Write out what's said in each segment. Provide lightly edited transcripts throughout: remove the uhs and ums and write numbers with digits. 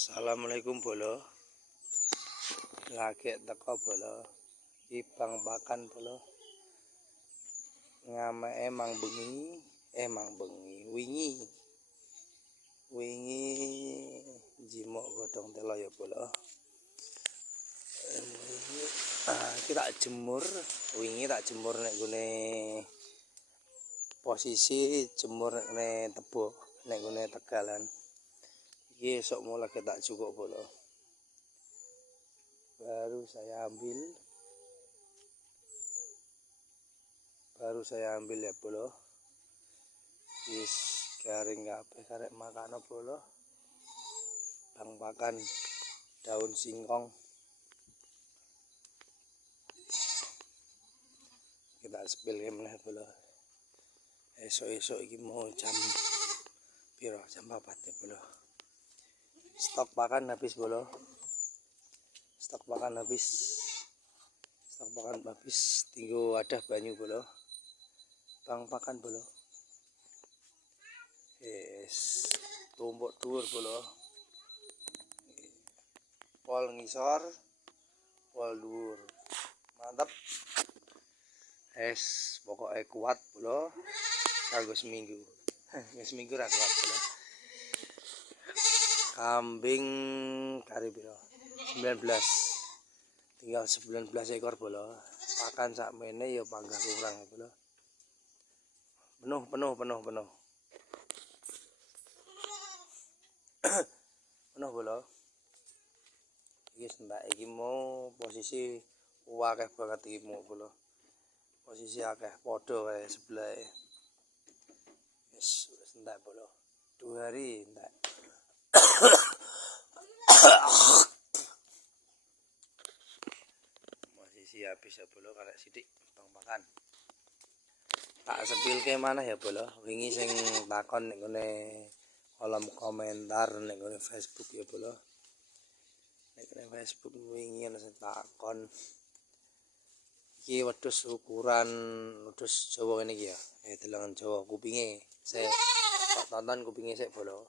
Assalamualaikum bolo. Lagi teko bolo. Ibang pakan bolo. Ngame emang bengi. Wingi jimok godhong telo ya bolo. Kita jemur, wingi tak jemur nek gone posisi jemur nek tebo nek gone Tegalan. Iki esok mulai tak cukup bolo. Baru saya ambil ya bolo. Wis garing kabeh karek makan bolo. Bang pakan daun singkong. Kita spill meneh bolo. Esok-esok iki mau jam piro? Jam 4 ya bolo. Stok pakan habis bolo. Stok pakan habis. Tinggal wadah banyu bolo. Bang pakan bolo. Tumbuk dhuwur bolo. Pol ngisor, pol dhuwur. Mantap. Pokoknya kuat bolo. Kanggo seminggu. Seminggu ra kuat bolo. Kambing kari piro? 19. Tinggal 19 ekor bolo. Pakan sak mene ya panggah kurang bolo. Penuh. Penuh bolo. Iki mau posisi akeh banget iki mau bolo. Posisi akeh padha wae sebelah. Wis entek bolo. 2 hari entek. Posisi habis ya bolo karek sithik bang pakan. Tak sepilke maneh ya bolo. Wingi sing takon nek ngene kolom komentar nek ngene Facebook ya bolo. Nek ngene Facebook wingi ana sing takon. Iki wedhus ukuran wedhus Jawa ngene iki ya. Delengen Jawa kupinge. Sik tonton kupinge sik bolo.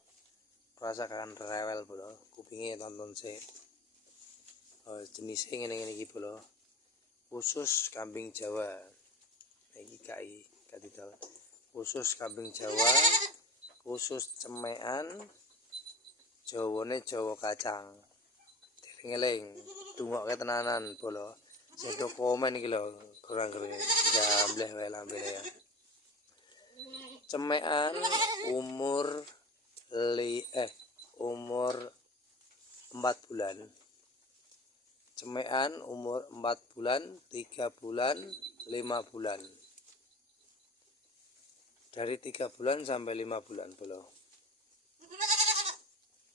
Rasakan rewel bolo. Kupinge tonton sik. Jenisnya ngene-ngene iki bolo. Khusus kambing Jawa. Iki gak didol. Khusus kambing Jawa, khusus cemekan, Jawane Jawa kacang. Eling-eling, dungokke tenanan bolo. Sedo komen iki lho, kurang-kurang jambleh wae lambene ya. Cemekan umur 4 bulan. Cemekan umur 4 bulan, 3 bulan, 5 bulan. Dari 3 bulan sampai 5 bulan bolo.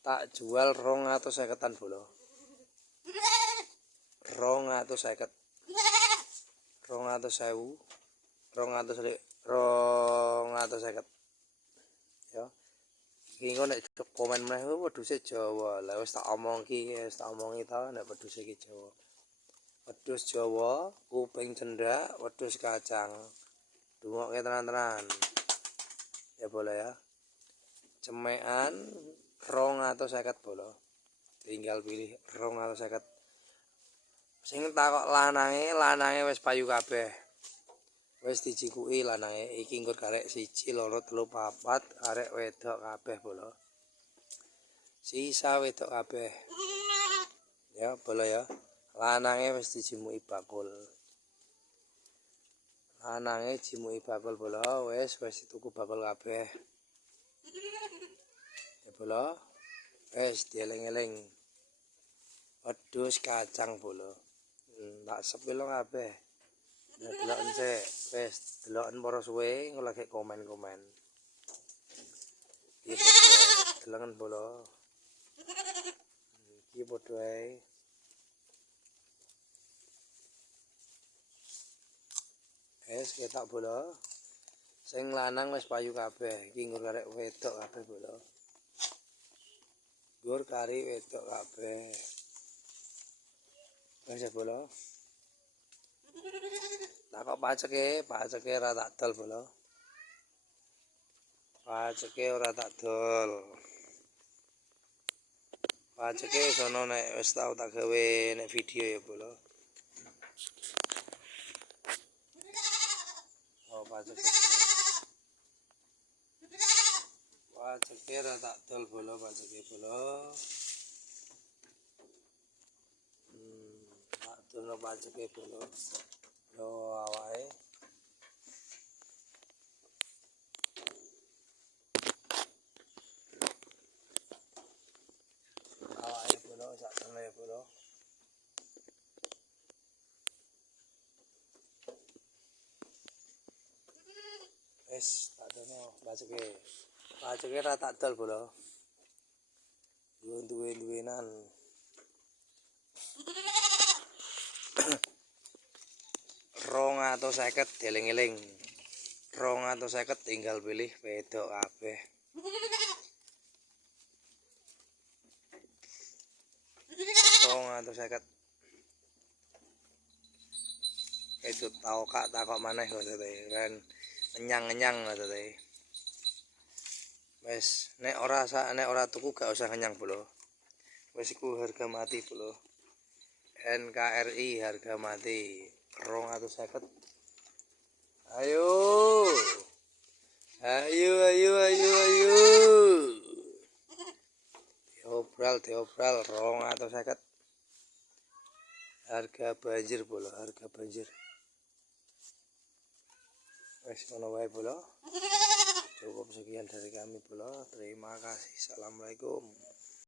Tak jual 250-an bolo. 250. 250. Ya. Iki engko nek komen meneh wedhuse Jawa. Lah wis tak omongi to nek wedhuse iki Jawa. Wedhus Jawa, kuping cendak, wedhus kacang. Dungokke tenan-tenan. Ya bolo ya. Cemekan 250 bolo. Tinggal pilih 250. Sing takok lanange wis payu kabeh. Wis dijikuki lanange. Iki nggur karek 1 2 3 4 arek wedok kabeh bolo. Sisa wedok kabeh. Ya bolo ya. Lanange wis dijimuki bakul. Lanange jimuki bakul bolo. Wis dituku bakul kabeh. Ya bolo. Wis dieling-eling. Wedhus kacang bolo. Tak sepil kabeh. Deloken sik. Wis deloken para suwe engko lagi komen-komen. Iki delengen bolo. Iki padha ae. Ketak bolo. Sing lanang wis payu kabeh. Iki nggur karek wedok kabeh bolo. Nggur kari wedok kabeh. Wis bolo. Takok paceke ora tak dol bolo. Paceke ora tak dol. Pajeke sono nek wis tau tak gawe nek video ya bolo. Oh pajeke. Pajeke ra tak dol bolo pajeke bolo. Tak dol pajeke bolo. Yo awake. Awake bolo sak tene bolo. Wis tak dono pajeke. Pajeke ra tak dol bolo. Duwe-duwenan. 250 dieling-eling. 250 tinggal pilih wedok kabeh. 250. Itu tau kak takok maneh maksudnya kan ngenyang-ngenyang maksudnya. Wes nek ora tuku gak usah ngenyang bolo. Wes iku harga mati bolo. NKRI harga mati 250. Ayo. Ayo ayo ayo ayo. Diobral 250. Harga banjir bolo, harga banjir. Wes ngono wae bolo. Cukup sekian dari kami bolo. Terima kasih. Assalamualaikum.